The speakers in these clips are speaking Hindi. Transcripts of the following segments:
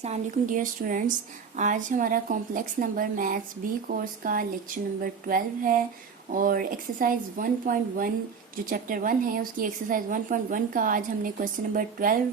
अस्सलाम वालेकुम डियर स्टूडेंट्स। आज हमारा complex number maths B course का लेक्चर नंबर 12 है और एक्सरसाइज 1.1 जो चैप्टर 1 है उसकी एक्सरसाइज 1.1 का आज हमने क्वेश्चन नंबर 12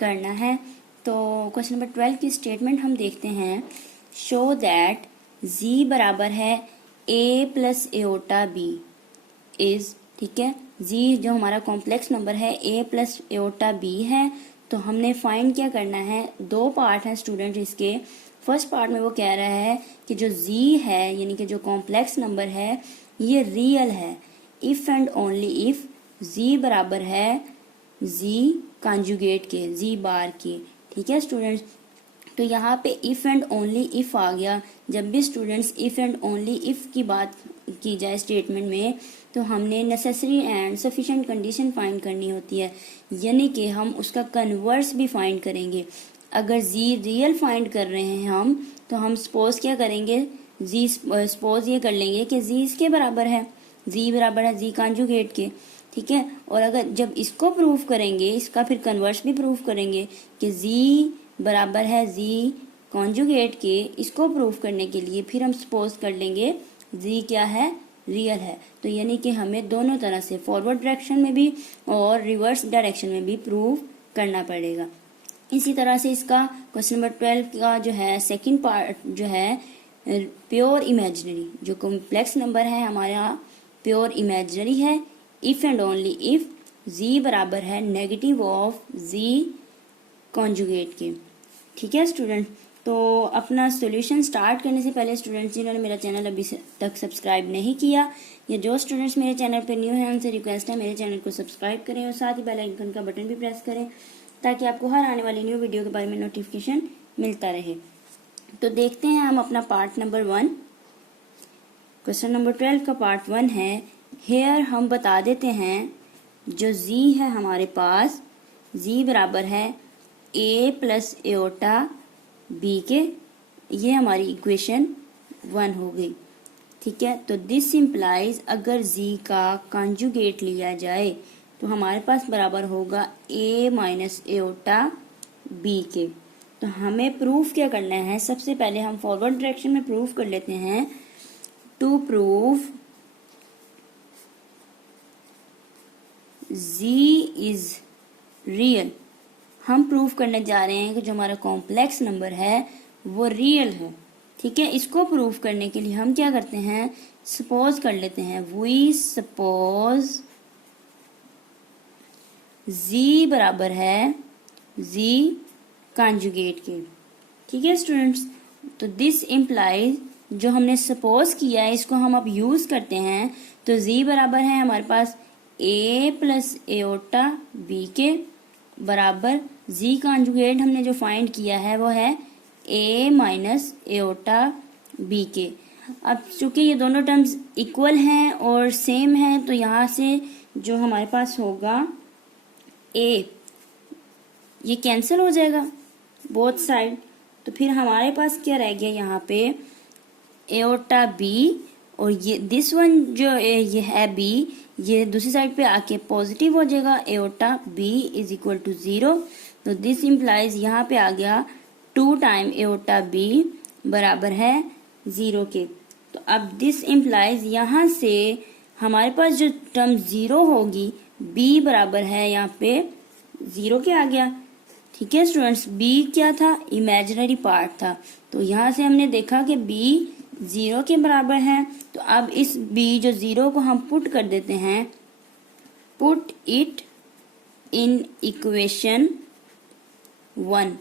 करना है। तो क्वेश्चन नंबर 12 की स्टेटमेंट हम देखते हैं। शो दैट z बराबर है a plus aorta b is, ठीक है, z जो हमारा कॉम्प्लेक्स नंबर है a प्लस एओटा b है। तो हमने फाइंड क्या करना है, दो पार्ट हैं स्टूडेंट इसके। फर्स्ट पार्ट में वो कह रहा है कि जो z है यानी कि जो कॉम्प्लेक्स नंबर है ये रियल है if and only if z बराबर है z कॉन्जुगेट के, z बार के। ठीक है स्टूडेंट्स, तो यहाँ पे इफ एंड ओनली इफ आ गया। जब भी students if and only if की बात की जाए स्टेटमेंट में तो हमने necessary and sufficient condition find करनी होती है, यानी कि हम उसका कन्वर्स भी फाइंड करेंगे। अगर जी रियल फाइंड कर रहे हैं हम तो हम सपोज क्या करेंगे, जी सपोज ये कर लेंगे कि जी इसके बराबर है, जी बराबर है जी कॉन्जुगेट के। ठीक है, और अगर जब इसको प्रूव करेंगे इसका फिर कन्वर्स भी प्रूव करेंगे कि जी बराबर है जी कॉन्जुगेट के। इसको प्रूव करने के लिए फिर हम सपोज कर लेंगे जी क्या है, रियल है। तो यानी कि हमें दोनों तरह से फॉरवर्ड डायरेक्शन में भी और रिवर्स डायरेक्शन में भी प्रूव करना पड़ेगा। इसी तरह से इसका क्वेश्चन नंबर 12 का जो है सेकंड पार्ट जो है प्योर इमेजिनरी, जो कॉम्प्लेक्स नंबर है हमारा प्योर इमेजिनरी है इफ एंड ओनली इफ जी बराबर है नेगेटिव ऑफ जी कॉन्जुगेट के। ठीक है स्टूडेंट, तो अपना सॉल्यूशन स्टार्ट करने से पहले स्टूडेंट्स जिन्होंने मेरा चैनल अभी तक सब्सक्राइब नहीं किया या जो स्टूडेंट्स मेरे चैनल पर न्यू हैं उनसे रिक्वेस्ट है मेरे चैनल को सब्सक्राइब करें और साथ ही बेल आइकन का बटन भी प्रेस करें ताकि आपको हर आने वाली न्यू वीडियो के बारे में नोटिफिकेशन मिलता रहे। तो देखते हैं हम अपना पार्ट नंबर 1, क्वेश्चन नंबर 12 का पार्ट 1 है। हेयर हम बता देते हैं जो जी है हमारे पास, जी बराबर है a प्लस एओटा बी के। ये हमारी इक्वेशन 1 हो गई। ठीक है, तो दिस इम्प्लाइज अगर z का कॉन्जुगेट लिया जाए तो हमारे पास बराबर होगा a माइनस एओटा बी के। तो हमें प्रूफ क्या करना है, सबसे पहले हम फॉरवर्ड डायरेक्शन में प्रूफ कर लेते हैं। To prove z is real, हम प्रूफ करने जा रहे हैं कि जो हमारा कॉम्प्लेक्स नंबर है वो रियल है। ठीक है, इसको प्रूफ करने के लिए हम क्या करते हैं, सपोज कर लेते हैं। वी सपोज z बराबर है z कॉन्जुगेट के। ठीक है स्टूडेंट्स, तो दिस इम्प्लाइज जो हमने सपोज किया है इसको हम अब यूज करते हैं। तो z बराबर है हमारे पास a प्लस एओटा b के बराबर z कॉन्जुगेट हमने जो फाइंड किया है वो है a माइनस एओटा b के। अब चूंकि ये दोनों टर्म्स इक्वल हैं और सेम हैं तो यहाँ से जो हमारे पास होगा a ये कैंसिल हो जाएगा बोथ साइड। तो फिर हमारे पास क्या रह गया यहाँ पे एओटा b और ये दिस वन जो ये है b ये दूसरी साइड पे आके पॉजिटिव हो जाएगा, एओटा b इज इक्वल टू 0। तो दिस इम्प्लाइज यहाँ पे आ गया 2 टाइम एओटा b बराबर है 0 के। तो अब दिस इम्प्लाइज यहाँ से हमारे पास जो टर्म 0 होगी b बराबर है यहाँ पे 0 के आ गया। ठीक है स्टूडेंट्स, b क्या था, इमेजिनरी पार्ट था। तो यहाँ से हमने देखा कि b 0 के बराबर है। तो अब इस b जो 0 को हम पुट कर देते हैं, पुट इट इन इक्वेशन 1।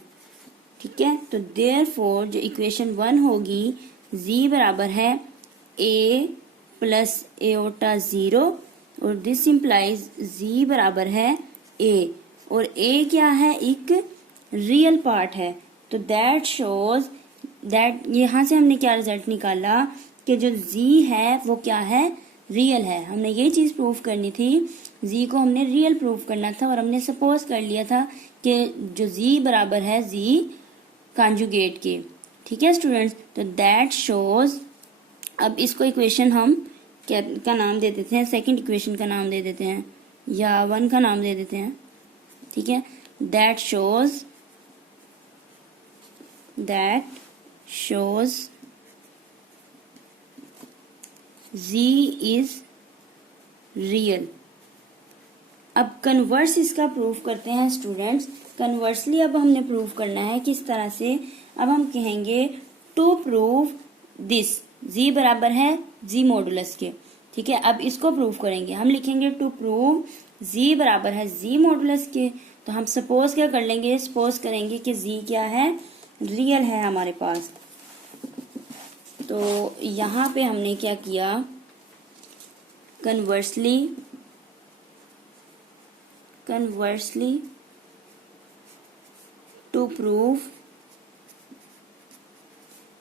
ठीक है, तो देयरफॉर जो इक्वेशन 1 होगी z बराबर है a प्लस एओटा 0 और दिस इम्प्लाइज z बराबर है a और a क्या है, एक रियल पार्ट है। तो दैट शोज दैट यहाँ से हमने क्या रिजल्ट निकाला कि जो z है वो क्या है, रियल है। हमने ये चीज प्रूफ करनी थी, z को हमने रियल प्रूफ करना था और हमने सपोज कर लिया था कि जो z बराबर है z कॉन्जुगेट के। ठीक है स्टूडेंट्स, तो दैट शोज, अब इसको इक्वेशन हम क्या का नाम दे देते हैं, सेकंड इक्वेशन का नाम दे देते हैं या 1 का नाम दे देते हैं। ठीक है, that shows that shows z is real। अब कन्वर्स इसका प्रूफ करते हैं स्टूडेंट्स। कन्वर्सली अब हमने प्रूफ करना है किस तरह से। अब हम कहेंगे टू प्रूव दिस, z बराबर है z मॉडुलस के, ठीक है। अब इसको प्रूफ करेंगे, हम लिखेंगे टू प्रूव z बराबर है z मॉडुलस के। तो हम सपोज क्या कर लेंगे, सपोज करेंगे कि z क्या है, रियल है हमारे पास। तो यहाँ पे हमने क्या किया, कन्वर्सली टू प्रूव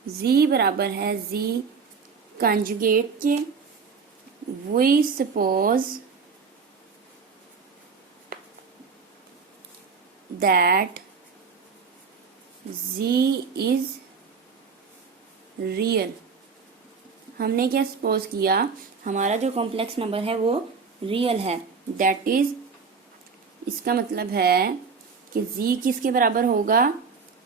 z बराबर है z कंजुगेट के, we suppose that z is real. हमने क्या सपोज किया, हमारा जो कॉम्प्लेक्स नंबर है वो रियल है। दैट इज, इसका मतलब है कि z किसके बराबर होगा,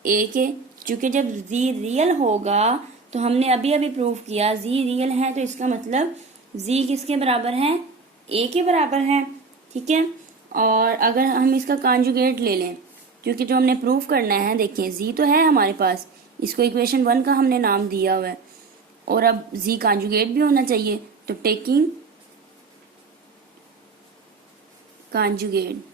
a के। क्योंकि जब z रियल होगा तो हमने अभी अभी प्रूफ किया z रियल है, तो इसका मतलब z किसके बराबर है, a के बराबर है, ठीक है। और अगर हम इसका कॉन्जुगेट ले लें, क्योंकि जो हमने प्रूफ करना है, देखिए z तो है हमारे पास, इसको इक्वेशन 1 का हमने नाम दिया हुआ है, और अब z कॉन्जुगेट भी होना चाहिए। तो टेकिंग कॉन्जुगेट,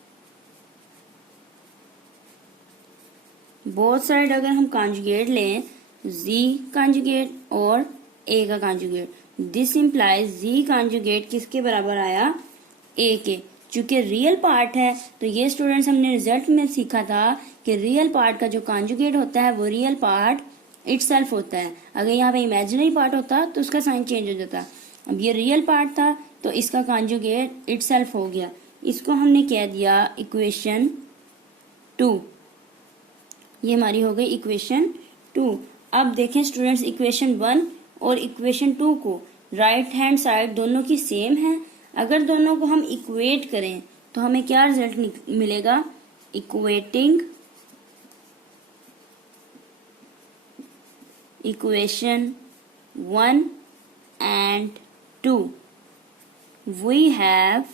बोथ साइड अगर हम कॉन्जुगेट लें, z कॉन्जुगेट और a का conjugate, this implies z conjugate किसके बराबर आया, a के। चूंकि रियल पार्ट है, तो ये स्टूडेंट्स हमने रिजल्ट में सीखा था कि रियल पार्ट का जो कॉन्जुगेट होता है वो रियल पार्ट इटसेल्फ होता है। अगर यहाँ पे इमेजिनरी पार्ट होता तो उसका साइन चेंज हो जाता। अब ये रियल पार्ट था तो इसका कॉन्जुगेट इटसेल्फ हो गया। इसको हमने कह दिया इक्वेशन 2। ये हमारी हो गई इक्वेशन 2। अब देखें स्टूडेंट्स, इक्वेशन 1 और इक्वेशन 2 को राइट हैंड साइड दोनों की सेम है। अगर दोनों को हम इक्वेट करें तो हमें क्या रिजल्ट मिलेगा, equating equation 1 and 2 we have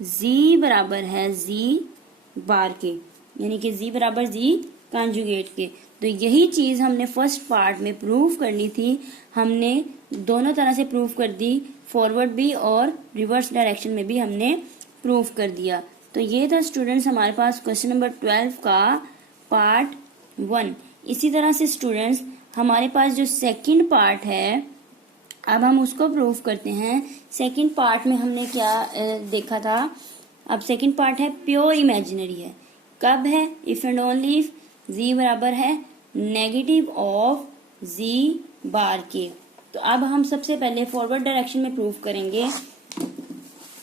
z बराबर है z बार के, यानी कि z बराबर z कॉन्जुगेट के। तो यही चीज हमने फर्स्ट पार्ट में प्रूव करनी थी, हमने दोनों तरह से प्रूव कर दी, फॉरवर्ड भी और रिवर्स डायरेक्शन में भी हमने प्रूव कर दिया। तो ये था स्टूडेंट्स हमारे पास क्वेश्चन नंबर 12 का पार्ट 1। इसी तरह से स्टूडेंट्स हमारे पास जो सेकंड पार्ट है, अब हम उसको प्रूव करते हैं। सेकंड पार्ट में हमने क्या देखा था, अब सेकंड पार्ट है प्योर इमेजिनरी है। कब है, if and only if z बराबर है नेगेटिव ऑफ z बार के। तो अब हम सबसे पहले फॉरवर्ड डायरेक्शन में प्रूव करेंगे,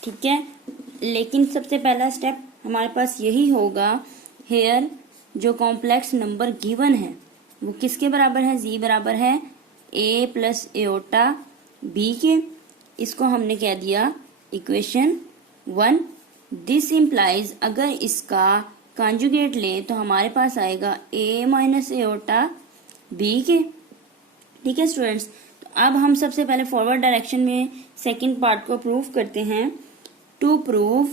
ठीक है। लेकिन सबसे पहला स्टेप हमारे पास यही होगा, हेयर जो कॉम्प्लेक्स नंबर गिवन है वो किसके बराबर है, z बराबर है a प्लस एओटा b के। इसको हमने कह दिया इक्वेशन 1। दिस इम्प्लाइज, अगर इसका कॉन्जुगेट लें तो हमारे पास आएगा a माइनस एओटा b के, ठीक है स्टूडेंट्स। तो अब हम सबसे पहले फॉरवर्ड डायरेक्शन में सेकंड पार्ट को प्रूव करते हैं। टू प्रूव,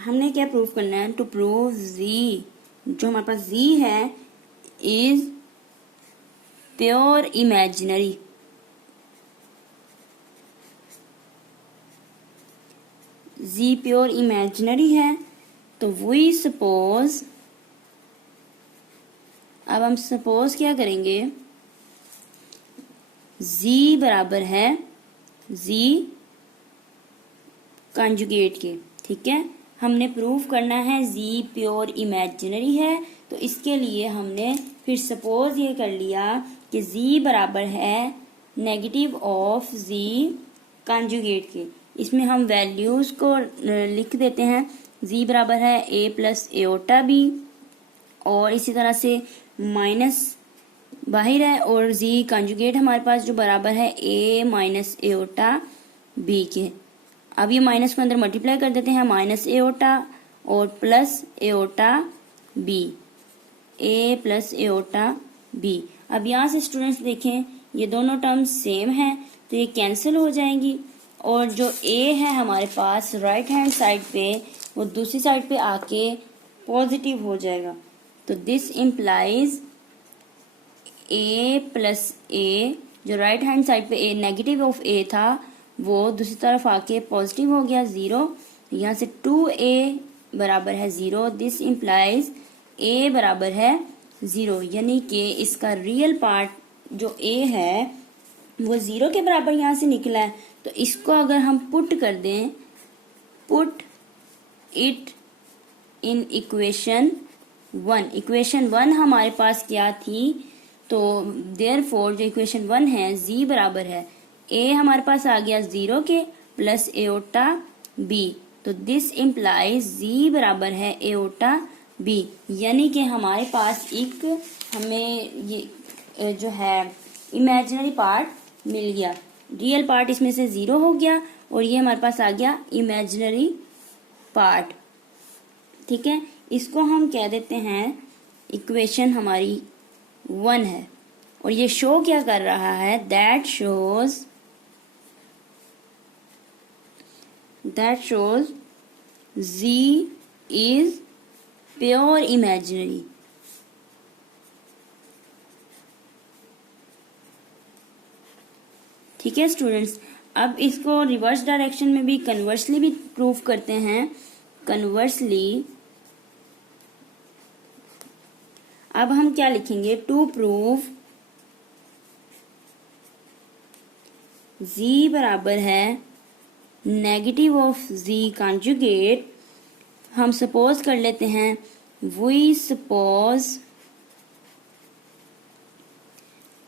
हमने क्या प्रूव करना है, टू प्रूव z, जो हमारे पास z है is pure imaginary. z pure imaginary है, तो वी सपोज, अब हम सपोज क्या करेंगे, z बराबर है z कंजुगेट के, ठीक है। हमने प्रूव करना है z प्योर इमेजिनरी है, तो इसके लिए हमने फिर सपोज ये कर लिया कि z बराबर है नेगेटिव ऑफ z कंजुगेट के। इसमें हम वैल्यूज को लिख देते हैं, z बराबर है a प्लस एओटा b, और इसी तरह से माइनस बाहर है और z कंजुगेट हमारे पास जो बराबर है a माइनस एओटा b के। अब ये माइनस को अंदर मल्टीप्लाई कर देते हैं, माइनस एओटा और प्लस एओटा बी, ए प्लस एओटा बी। अब यहाँ से स्टूडेंट्स देखें ये दोनों टर्म्स सेम हैं तो ये कैंसिल हो जाएंगी, और जो ए है हमारे पास राइट हैंड साइड पे वो दूसरी साइड पे आके पॉजिटिव हो जाएगा। तो दिस इम्प्लाइज ए प्लस ए, जो राइट हैंड साइड पे ए नेगेटिव ऑफ ए था वो दूसरी तरफ आके पॉजिटिव हो गया 0। यहाँ से 2a बराबर है 0। दिस इम्प्लाइज a बराबर है 0, यानी कि इसका रियल पार्ट जो a है वो 0 के बराबर यहाँ से निकला है। तो इसको अगर हम पुट कर दें, put it in equation 1, equation 1 हमारे पास क्या थी, तो देयरफॉर जो इक्वेशन 1 है z बराबर है a हमारे पास आ गया 0 के प्लस एओटा b। तो दिस इम्प्लाइज z बराबर है एओटा b, यानी कि हमारे पास एक हमें ये जो है इमेजिनरी पार्ट मिल गया। रियल पार्ट इसमें से 0 हो गया और ये हमारे पास आ गया इमेजिनरी पार्ट। ठीक है, इसको हम कह देते हैं इक्वेशन हमारी 1 है। और ये शो क्या कर रहा है, that shows z is pure imaginary. ठीक है स्टूडेंट्स, अब इसको रिवर्स डायरेक्शन में भी कन्वर्सली भी प्रूफ करते हैं। कन्वर्सली अब हम क्या लिखेंगे, टू प्रूव z बराबर है नेगेटिव ऑफ z कॉन्जुगेट। हम सपोज कर लेते हैं, वी सपोज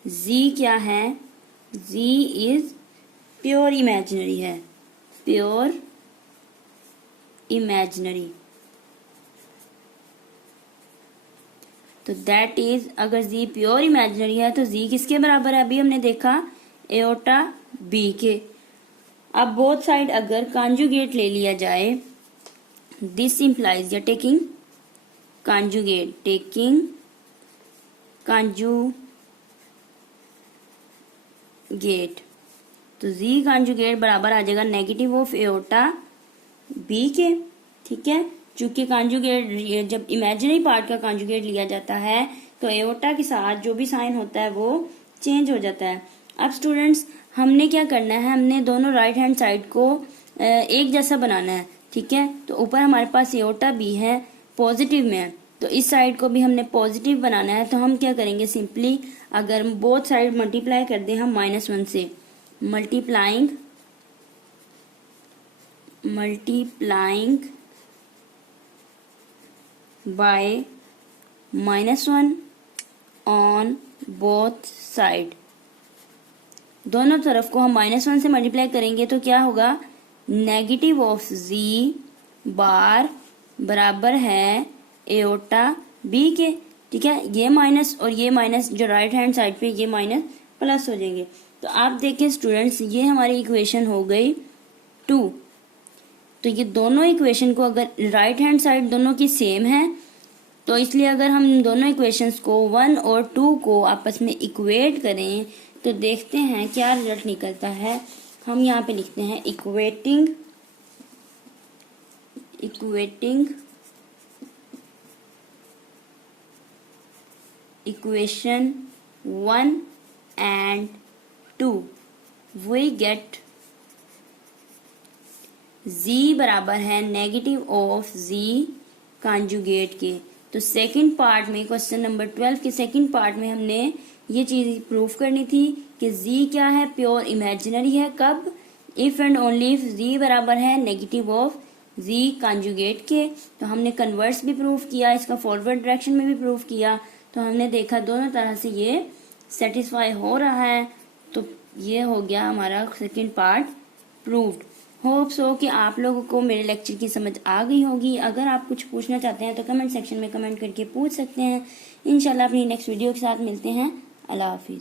z क्या है, z इज प्योर इमेजिनरी है, प्योर इमेजिनरी। तो दैट इज, अगर z प्योर इमेजिनरी है तो z किसके बराबर है, अभी हमने देखा एओटा b के। अब बोथ साइड अगर कॉन्जुगेट ले लिया जाए, दिस इम्प्लाइज या टेकिंग कॉन्जुगेट, टेकिंग कॉन्जुगेट, तो z कॉन्जुगेट बराबर आ जाएगा नेगेटिव ऑफ एओटा b के। ठीक है, चूंकि कॉन्जुगेट जब इमेजिनरी पार्ट का कॉन्जुगेट लिया जाता है तो एओटा के साथ जो भी साइन होता है वो चेंज हो जाता है। अब स्टूडेंट्स हमने क्या करना है, हमने दोनों राइट हैंड साइड को एक जैसा बनाना है। ठीक है, तो ऊपर हमारे पास एओटा बी है, पॉजिटिव में है, तो इस साइड को भी हमने पॉजिटिव बनाना है। तो हम क्या करेंगे, सिंपली अगर बोथ साइड मल्टीप्लाई कर दें हम -1 से, multiplying by -1 on both side, दोनों तरफ को हम -1 से मल्टीप्लाई करेंगे तो क्या होगा, नेगेटिव ऑफ z बार बराबर है एओटा b के। ठीक है, ये माइनस और ये माइनस जो राइट हैंड साइड पे ये माइनस प्लस हो जाएंगे। तो आप देखें स्टूडेंट्स, ये हमारी इक्वेशन हो गई 2। तो ये दोनों इक्वेशन को अगर राइट हैंड साइड दोनों की सेम है तो इसलिए अगर हम दोनों इक्वेशंस को 1 और 2 को आपस में इक्वेट करें तो देखते हैं क्या रिजल्ट निकलता है। हम यहाँ पे लिखते हैं equating equation 1 and 2 we get z बराबर है नेगेटिव ऑफ z कॉन्जुगेट के। तो सेकंड पार्ट में, क्वेश्चन नंबर 12 के सेकंड पार्ट में हमने ये चीज प्रूफ करनी थी कि z क्या है, प्योर इमेजिनरी है। कब, if and only if z बराबर है नेगेटिव ऑफ z कॉन्जुगेट के। तो हमने कन्वर्स भी प्रूफ किया, इसका फॉरवर्ड डायरेक्शन में भी प्रूफ किया। तो हमने देखा दोनों तरह से ये सेटिस्फाई हो रहा है। तो ये हो गया हमारा second part proved. Hope so कि आप लोगों को मेरे लेक्चर की समझ आ गई होगी। अगर आप कुछ पूछना चाहते हैं तो कमेंट सेक्शन में कमेंट करके पूछ सकते हैं। इंशाल्लाह अपनी नेक्स्ट वीडियो के साथ मिलते हैं। अल्लाह हाफिज।